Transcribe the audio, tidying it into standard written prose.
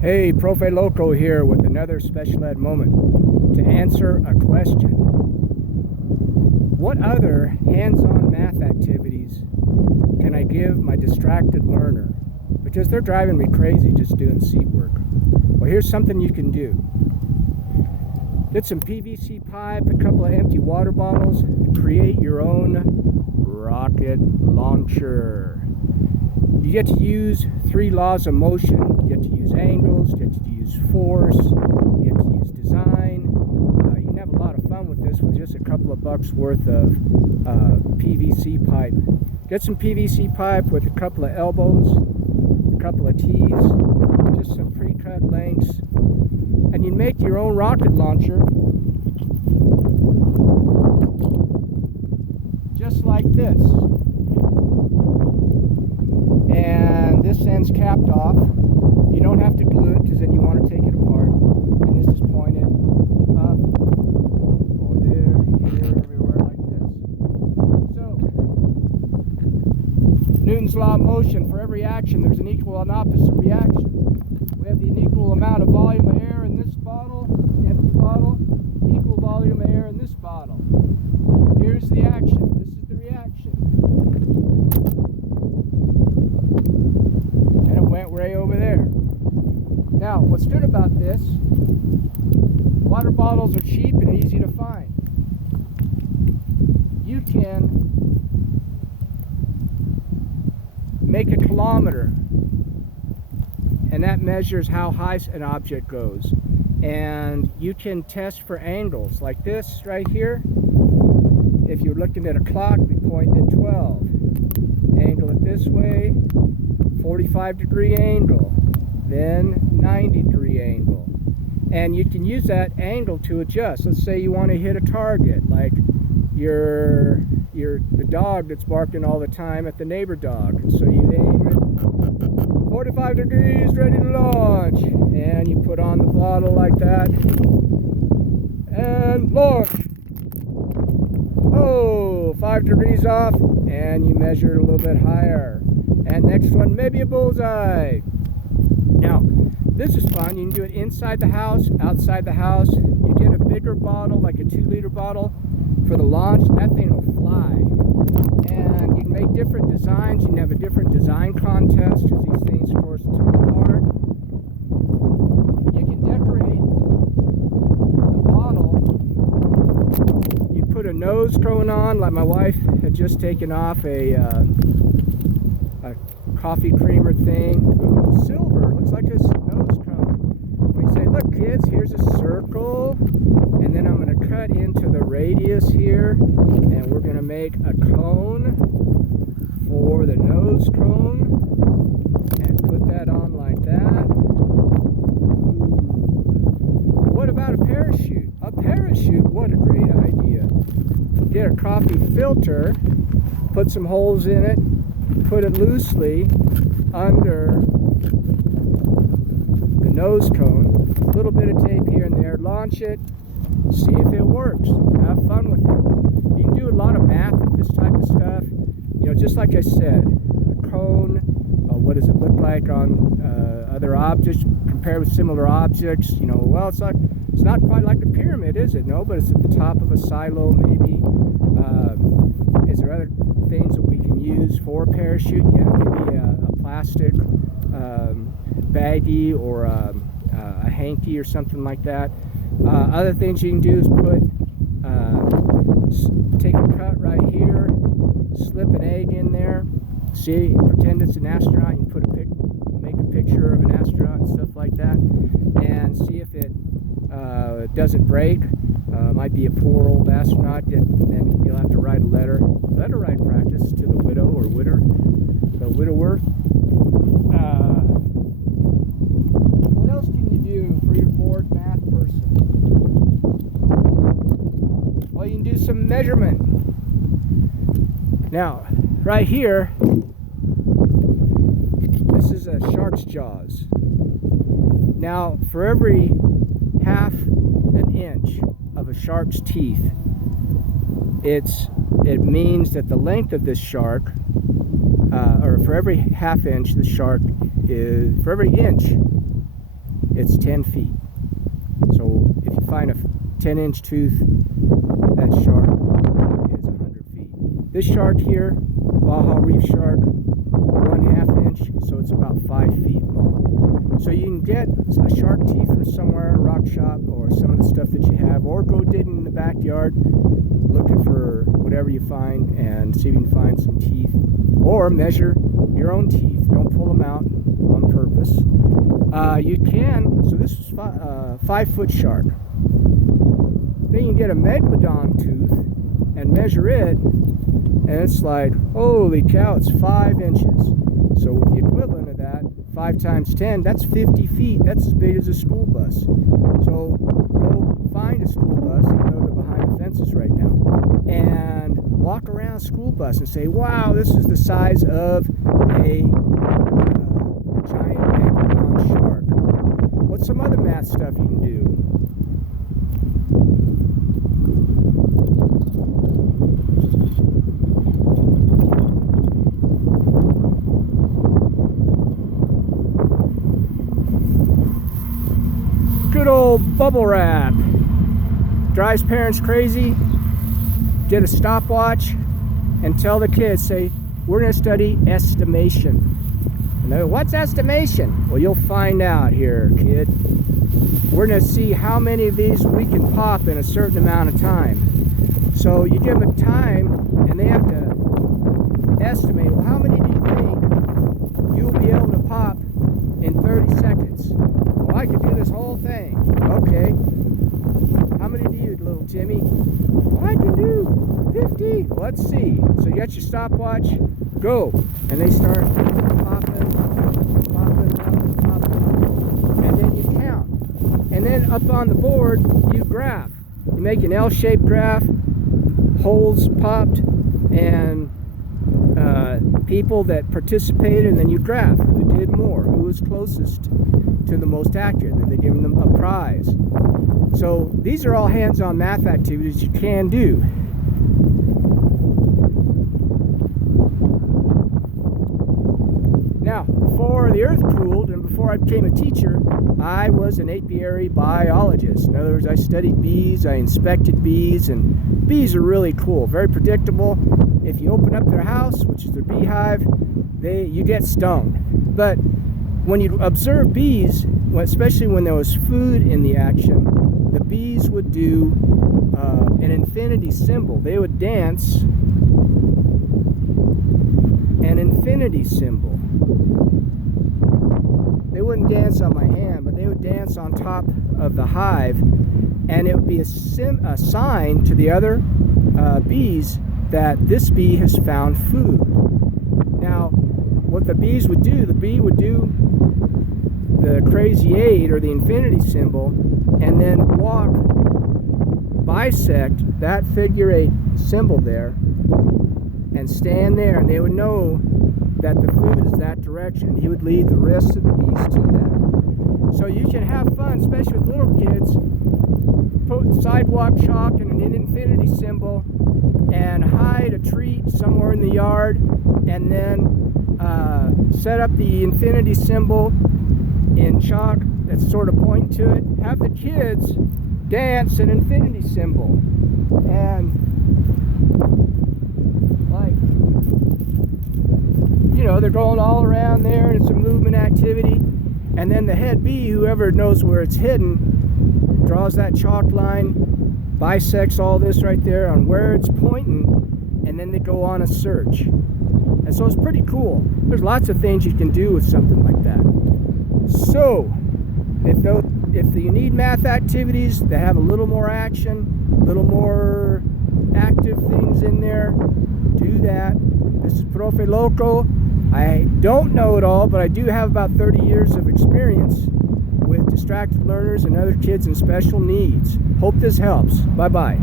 Hey, Profe Loco here with another special ed moment to answer a question. What other hands-on math activities can I give my distracted learner? Because they're driving me crazy just doing seat work. Well, here's something you can do. Get some PVC pipe, a couple of empty water bottles, create your own rocket launcher. You get to use 3 laws of motion. You get to use angles, you get to use force, you get to use design. You can have a lot of fun with this with just a couple of bucks worth of PVC pipe. Get some PVC pipe with a couple of elbows, a couple of T's, just some pre-cut lengths, and you make your own rocket launcher just like this. And this end's capped off. You don't have to glue it because then you want to take it apart. And this is pointed up, or there, here, everywhere like this. So, Newton's law of motion, for every action there's an equal and opposite reaction. We have the equal amount of volume of air in this bottle, empty bottle, equal volume of air in this bottle. Here's the action. This is the reaction. And it went way over there. Now, what's good about this, water bottles are cheap and easy to find. You can make a kilometer, and that measures how high an object goes. And you can test for angles, like this right here. If you're looking at a clock, we point at 12. Angle it this way, 45-degree angle, then 90-degree angle. And you can use that angle to adjust. Let's say you want to hit a target, like the dog that's barking all the time at the neighbor dog. And so you aim it 45 degrees, ready to launch. And you put on the bottle like that. And launch. Oh, 5 degrees off. And you measure it a little bit higher. And next one, maybe a bullseye. Now, this is fun. You can do it inside the house, outside the house. You get a bigger bottle, like a 2-liter bottle, for the launch. That thing will fly. And you can make different designs. You can have a different design contest, because these things, of course, come apart. You can decorate the bottle. You put a nose cone on, like my wife had just taken off a coffee creamer thing. Ooh, silver, looks like a nose cone. We say, look kids, here's a circle, and then I'm going to cut into the radius here, and we're going to make a cone for the nose cone, and put that on like that. Ooh. What about a parachute? A parachute, what a great idea. Get a coffee filter, put some holes in it, put it loosely under the nose cone, a little bit of tape here and there, launch it, see if it works, have fun with it. You can do a lot of math with this type of stuff. You know, just like I said, a cone, what does it look like on other objects, compared with similar objects. You know, well, it's not quite like a pyramid, is it? No, but it's at the top of a silo maybe. Is there other things that we can use for a parachute? Yeah, maybe a plastic baggie or a hanky or something like that. Other things you can do is take a cut right here, slip an egg in there, see, pretend it's an astronaut. You can make a picture of an astronaut and stuff like that, and see if it doesn't break. Might be a poor old astronaut, and then you'll have to write a letter write practice to the widow or widower. What else can you do for your bored math person? Well, you can do some measurement. Now, right here, this is a shark's jaws. Now, for every half an inch of a shark's teeth, it means that the length of this shark, or for every half inch, the shark is, for every inch it's 10 feet. So if you find a 10-inch tooth, that shark is 100 feet. This shark here, Baja Reef shark, 1/2 inch, so it's about 5 feet long. So you can get a shark teeth from somewhere, a rock shop, or some of the stuff that you have, or go digging in the backyard looking for whatever you find and see if you can find some teeth, or measure your own teeth. Don't pull them out on purpose. You can, so this is 5-foot shark. Then you get a megalodon tooth and measure it, and it's like, holy cow, it's 5 inches. So with the equivalent of that, 5 times 10, that's 50 feet. That's as big as a school bus. So go find a school bus, even though they're behind the fences right now, and walk around a school bus and say, wow, this is the size of a giant megalodon shark. What's some other math stuff you can do? Good old bubble wrap. Drives parents crazy. Get a stopwatch and tell the kids, say, we're going to study estimation. And they go, what's estimation? Well, you'll find out here, kid. We're going to see how many of these we can pop in a certain amount of time. So you give them time and they have to estimate, well, how many do you think you'll be able to pop in 30 seconds? Well, I could do this whole thing. Okay. How many do you, little Timmy? Well, I can do 50. Let's see. So you got your stopwatch. Go. And they start popping, and then you count. And then up on the board, you graph. You make an L-shaped graph, holes popped, and people that participated, and then you graph who did more, who was closest to the most accurate, and they give them a prize. So these are all hands-on math activities you can do. Now, before the earth cooled and before I became a teacher, I was an apiary biologist. In other words, I studied bees, I inspected bees, and bees are really cool, very predictable. If you open up their house, which is their beehive, you get stung. But when you observe bees, especially when there was food in the action, the bees would do an infinity symbol. They would dance an infinity symbol. They wouldn't dance on my hand, but they would dance on top of the hive, and it would be a sign to the other bees that this bee has found food. Now, what the bees would do, the bee would do the crazy 8 or the infinity symbol, and then bisect that figure 8 symbol there, and stand there, and they would know that the food is that direction. He would lead the rest of the bees to that. So you can have fun, especially with little kids, put sidewalk chalk and an infinity symbol, and hide a treat somewhere in the yard, and then set up the infinity symbol in chalk that's sort of pointing to it. Have the kids dance an infinity symbol, and they're going all around there, and it's a movement activity. And then the head bee, whoever knows where it's hidden, draws that chalk line, bisects all this right there on where it's pointing, and then they go on a search. And so it's pretty cool. There's lots of things you can do with something like that. So if you need math activities that have a little more action, a little more active things in there, do that. This is Profe Loco. I don't know it all, but I do have about 30 years of experience with distracted learners and other kids in special needs. Hope this helps. Bye-bye.